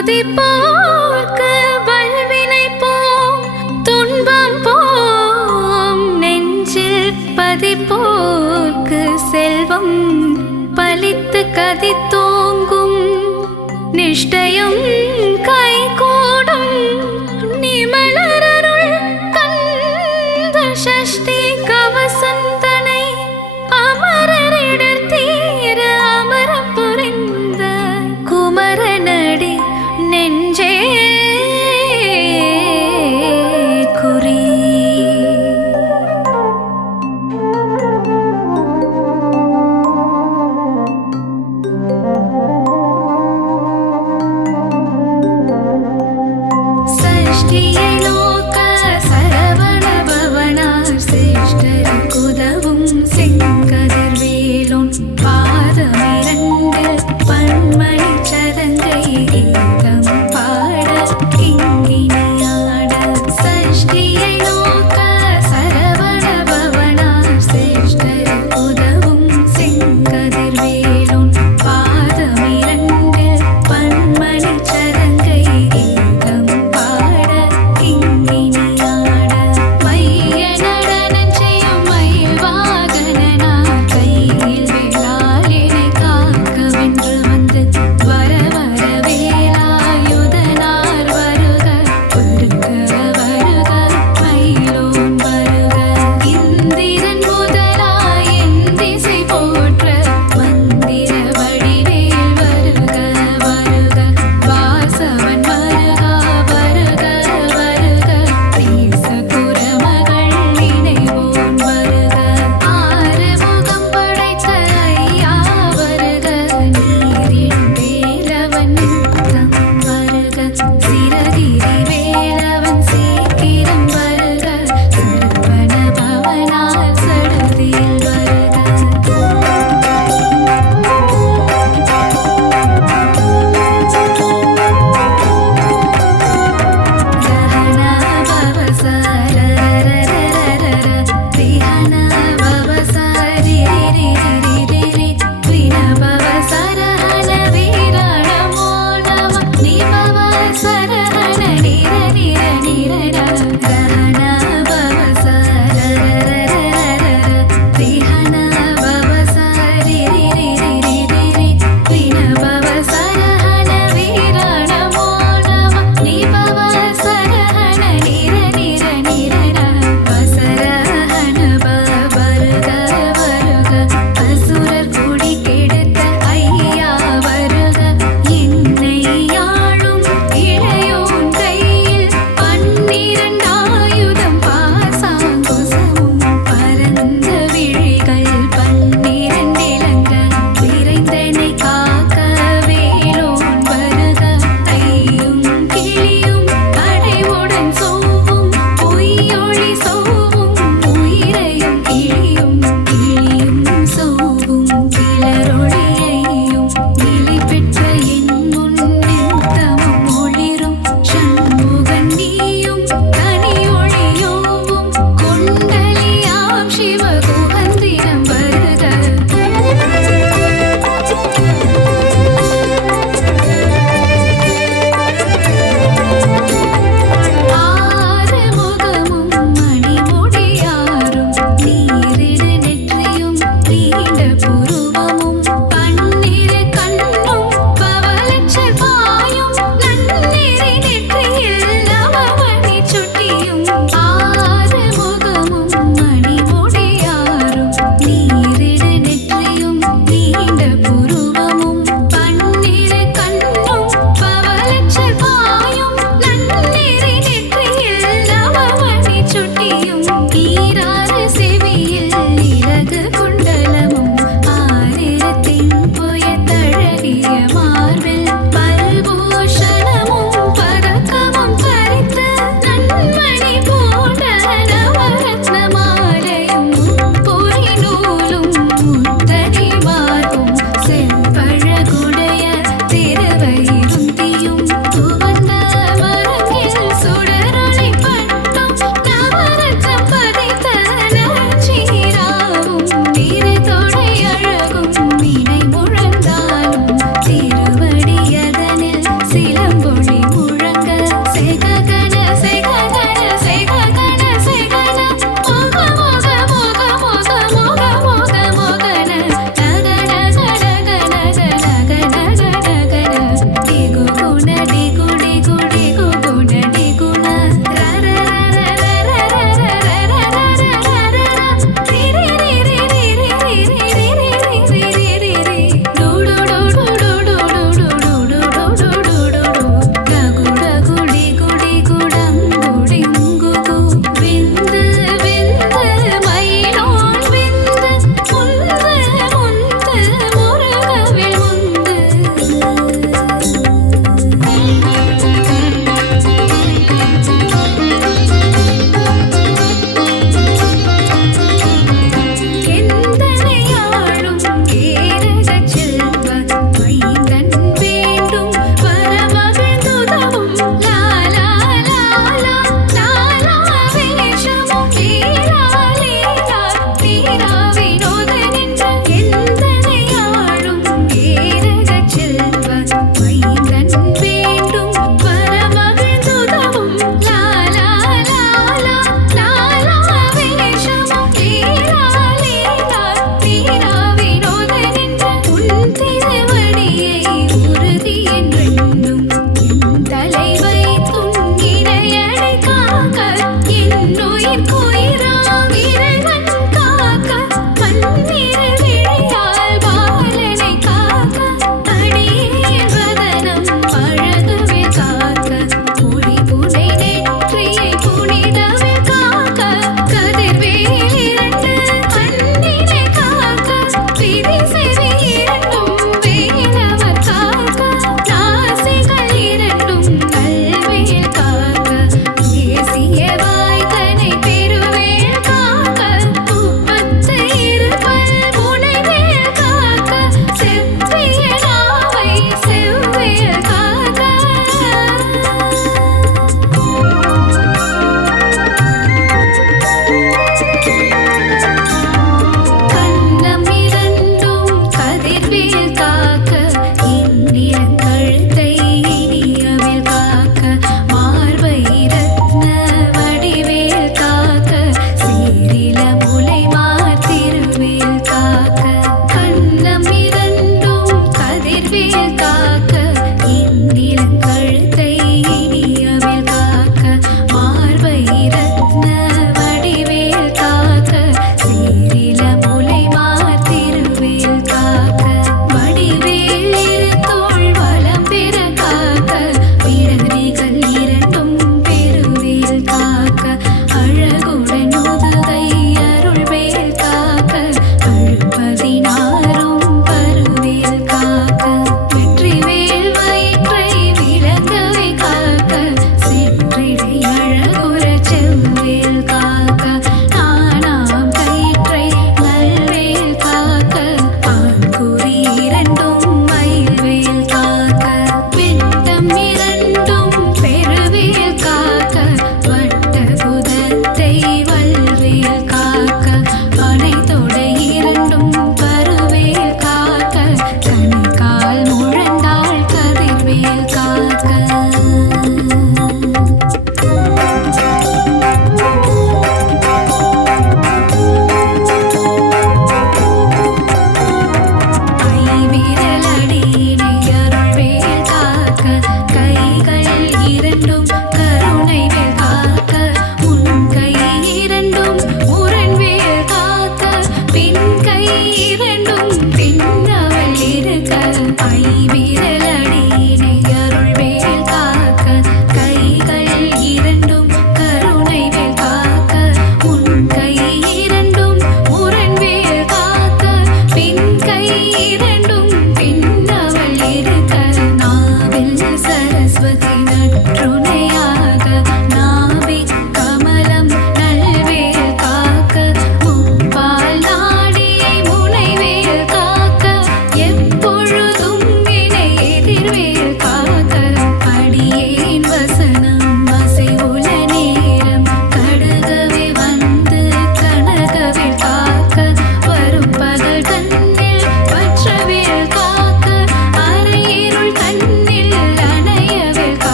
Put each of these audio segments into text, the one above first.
துதிப்போர்க்கு வல்வினை போம் துன்பம் போம் நெஞ்சில் பதிப்போர்க்கு செல்வம் பலித்து கதித்தோங்கும் நிஷ்டையும் கைகூடும் நிமலரருள் கந்த சஷ்டி கவசந்தனை அமரரிடர் தீர அமரம் புரிந்த குமரனடி நெஞ்சே குறி.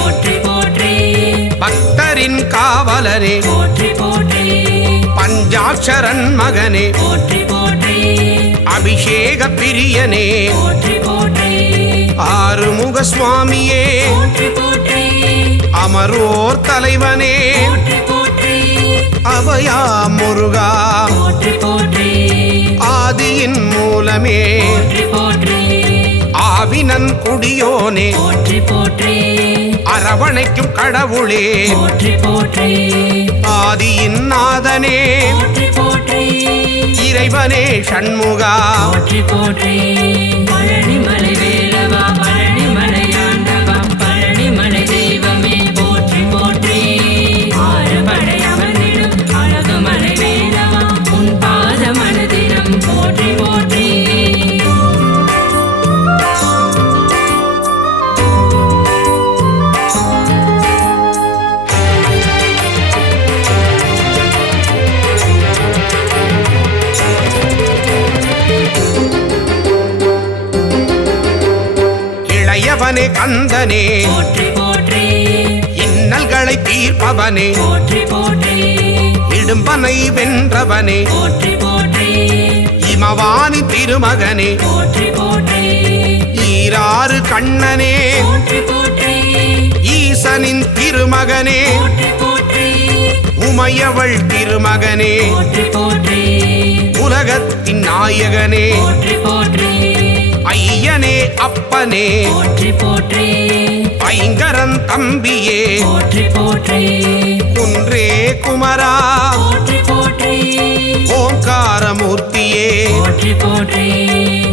போற்றி போற்றி பக்தரின் காவலனே போற்றி போற்றி பஞ்சாட்சரன் மகனே போற்றி போற்றி அபிஷேக பிரியனே போற்றி போற்றி ஆறுமுக சுவாமியே போற்றி போற்றி அமரோர் தலைவனே போற்றி போற்றி அபயா முருகா போற்றி போற்றி ஆதியின் மூலமே போற்றி போற்றி ஆவினன் குடியோனே போற்றி போற்றி அரவணைக்கும் கடவுளே போற்றி போற்றி ஆதியின் நாதனே போற்றி போற்றி இறைவனே சண்முகா போற்றி போற்றி பழனிமலை வேலவா பழனிமலை ஆண்டவா பழனிமலை தெய்வமே போற்றி போற்றி ஆறுபடை அமர்ந்திடும் அழகுமலை வேலவா உன் பாத மனதிடம் போற்றி போற்றி இளையவனே கந்தனே போற்றி போற்றி இன்னல்களை தீர்ப்பவனே போற்றி போற்றி இடும்பனை வென்றவனே போற்றி போற்றி இமவானி திருமகனே போற்றி போற்றி ஈராறு கண்ணனே போற்றி போற்றி ஈசனின் திருமகனே போற்றி போற்றி உமையவள் திருமகனே போற்றி போற்றி உலகத்தின் நாயகனே போற்றி போற்றி ஐயனே அப்பனே போற்றி போற்றி ஐங்கரன் தம்பியே போற்றி போற்றி குன்றே குமரா போற்றி போற்றி ஓங்காரமூர்த்தியே போற்றி போற்றி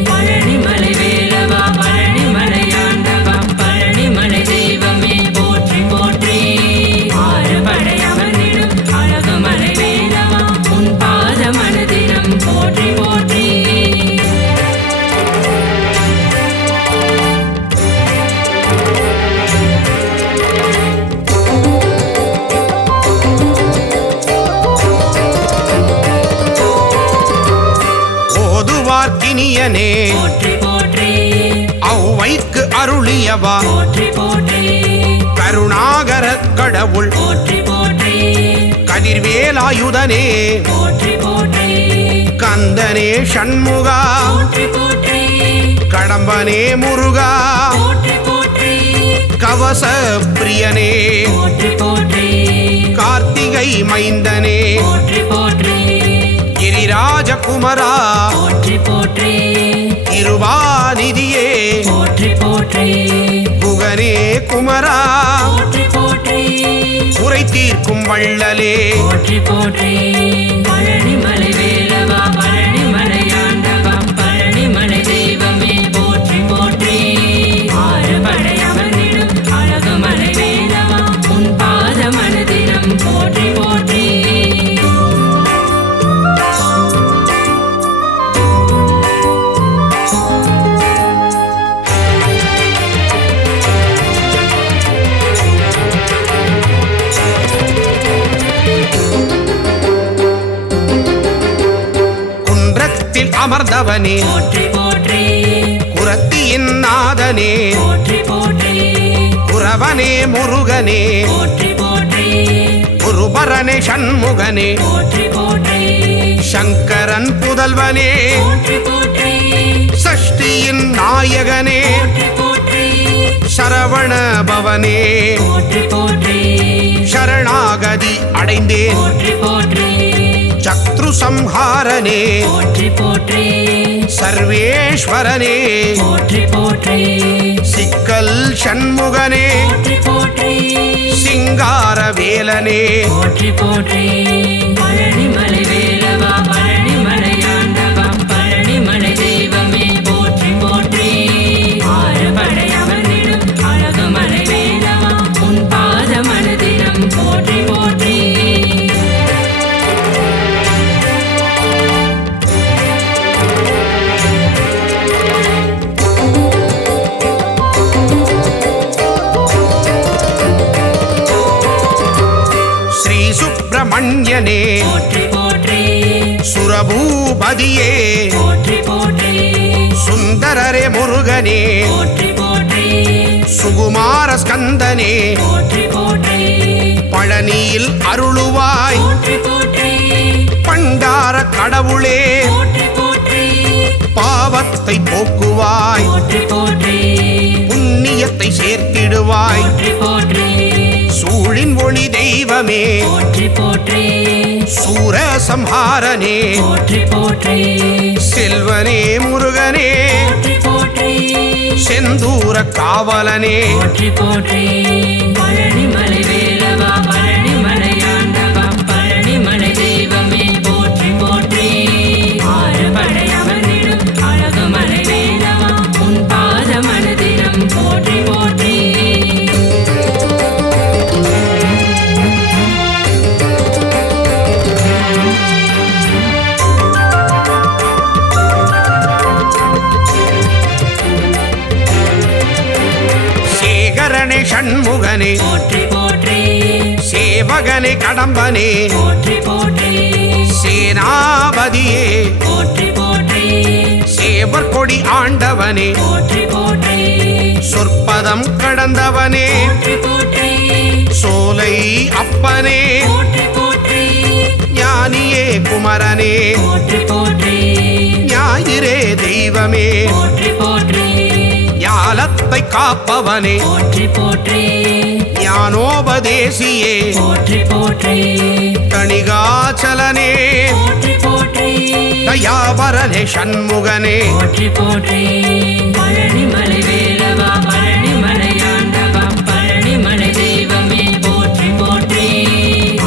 பழனிமலை வேலவா பழனிமலை ஆண்டவா பழனிமலை தெய்வமே போற்றி போற்றி ஆறுபடை அமர்ந்திடும் அழகுமலை வேலவா உன் பாத மனதிடம் போற்றி போற்றி ஓதுவார்க்கினியனே போற்றி போற்றி ஔவைக்கு அருளியவா போற்றி போற்றி கருணாகர கடவுள் போற்றி போற்றி கதிர்வேலாயுதனே போற்றி போற்றி கந்தனே சண்முகா போற்றி போற்றி கடம்பனே முருகா போற்றி போற்றி கவச பிரியனே போற்றி போற்றி கார்த்திகை மைந்தனே போற்றி போற்றி கிரிராஜகுமரா போற்றி போற்றி இருபாநிதியே போற்றி போற்றி புகனே குமரா போற்றி போற்றி குறை தீர்க்கும் வள்ளலே போற்றி போற்றி பழனிமலை வேலவா பழனிமலை ஆண்டவா பழனிமலை தெய்வமே போற்றி போற்றி ஆறுபடை அமர்ந்திடும் அழகுமலை வேலவா உன் பாத மனதிடம் போற்றி போற்றி குன்றத்தில் அமர்ந்தவனே போற்றி போற்றி குரத்தியின் நாதனே போற்றி போற்றி குரவனே முருகனே போற்றி போற்றி குருபரனே சண்முகனே போற்றி போற்றி சங்கரன் புதல்வனே போற்றி போற்றி சஷ்டியின் நாயகனே போற்றி போற்றி சரவண பவனே போற்றி போற்றி சரணாகதி அடைந்தேன் போற்றி போற்றி சத்ரு சம்ஹாரனே போற்றி போற்றி சர்வேஸ்வரனே போற்றி போற்றி சிக்கல் சண்முகனே போற்றி போற்றி சிங்கார வேலனே போற்றி போற்றி பழனிமலை வேலவா பழனிமலை ஆண்டவா பழனிமலை தெய்வமே போற்றி போற்றி ஆறுபடை அமர்ந்திடும் அழகுமலை வேலவா உன் பாத மனதிடம் போற்றி போற்றி ஸ்ரீ சுப்பிரமணியனே போற்றி போற்றி சுரபூபதியே போற்றி போற்றி சுந்தரரே முருகனே போற்றி போற்றி சுகுமார ஸ்கந்தனே போற்றி போற்றி பழனியில் அருளுவாய் போற்றி போற்றி பண்டார கடவுளே போற்றி போற்றி பாவத்தை போக்குவாய் போற்றி போற்றி புண்ணியத்தை சேர்த்திடுவாய் போற்றி போற்றி சூழின் ஒளி தெய்வமே போற்றி போற்றி சூர சம்ஹாரனே போற்றி போற்றி செல்வனே முருகனே போற்றி போற்றி செந்தூர காவலனே போற்றி போற்றி பழனிமலை வேலவா பழனிமலையாண்டவா பழனிமலை தெய்வமே போற்றி போற்றி ஆறுபடை அமர்ந்திடும் அழகுமலை வேலவா உன் பாத மனதினம் போற்றி போற்றி சேகரனே ஷண்முகனே போற்றி போற்றி சேவகனே கடம்பனே போற்றி போற்றி சேனாபதியே போற்றி போற்றி சேவர் கொடி ஆண்டவனே போற்றி போற்றி சொற்பதம் கடந்தவனே போற்றி போற்றி சோலை அப்பனே போற்றி போற்றி ஞானியே குமரனே போற்றி போற்றி ஞாயிறே தெய்வமே போற்றி போற்றி ஞாலத்தை காப்பவனே போற்றி போற்றி ஞானோபதேசியே போற்றி போற்றி கணிகாச்சலனே போற்றி போற்றி தயாபரனே ஷண்முகனே போற்றி போற்றி பழனிமலை வேலவா பழனிமலையாண்டவா பழனிமலை தெய்வமே போற்றி போற்றி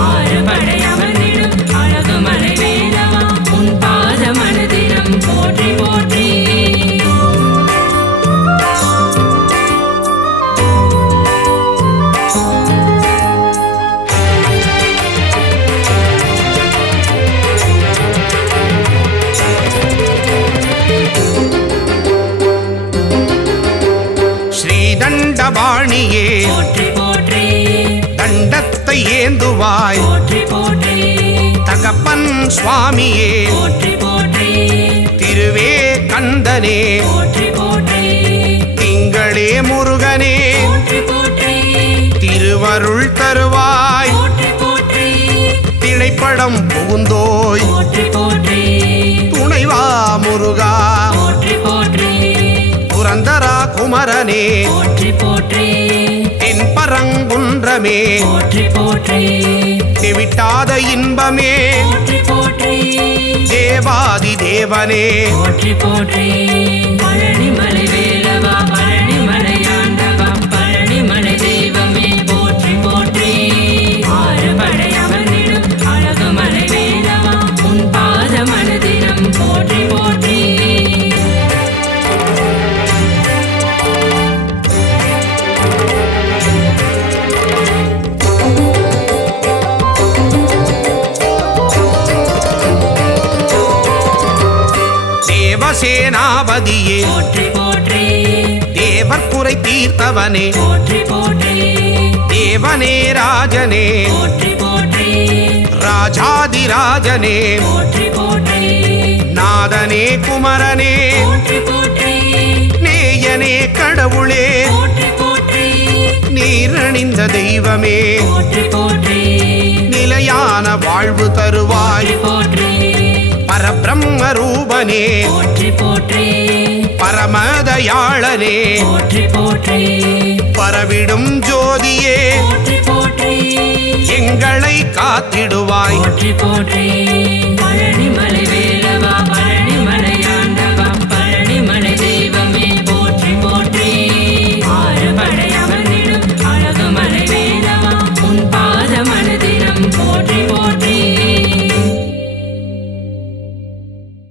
ஆறுபடை அமர்ந்திடும் அழகுமலை வேலவா உன் பாத மனதினம் போற்றி போற்றி ஸ்ரீதண்டபாணியே போற்றி போற்றி தண்டத்தை ஏந்துவாய் போற்றி போற்றி தகப்பன் சுவாமியே போற்றி போற்றி திருவே கந்தனே போற்றி போற்றி திங்களே முருகனே போற்றி போற்றி திருவருள் தருவாய் போற்றி போற்றி திணைப்படம் புகுந்தோய் போற்றி போற்றி துணைவா முருகா போற்றி போற்றி புரந்தரா குமரனே போற்றி போற்றி தென் பரங்குன்றமே போற்றி போற்றி தெவிட்டாத இன்பமே போற்றி போற்றி தேவாதி தேவனே போற்றி போற்றி பழனிமலை வேலவா பழனிமலையாண்டவா பழனிமலை தெய்வமே போற்றி போற்றி ஆறுபடை அமர்ந்திடும் அழகுமலை வேலவா உன் பாத மனதினம் போற்றி போற்றி தேவசேனாபதியே போற்றி போற்றி தேவர் குறை தீர்த்தவனே போற்றி போற்றி தேவனே ராஜனே போற்றி போற்றி ராஜாதிராஜனே போற்றி போற்றி நாதனே குமரனே போற்றி போற்றி நேயனே கடவுளே போற்றி போற்றி நீரணிந்த தெய்வமே போற்றி போற்றி நிலையான வாழ்வு தருவாய் போற்றி பரபிரம்ம ரூபனே போற்றி போற்றி பரமதயாளனே போற்றி போற்றி பரவிடும் ஜோதியே போற்றி போற்றி எங்களை காத்திடுவாய் போற்றி போற்றி பழனிமலை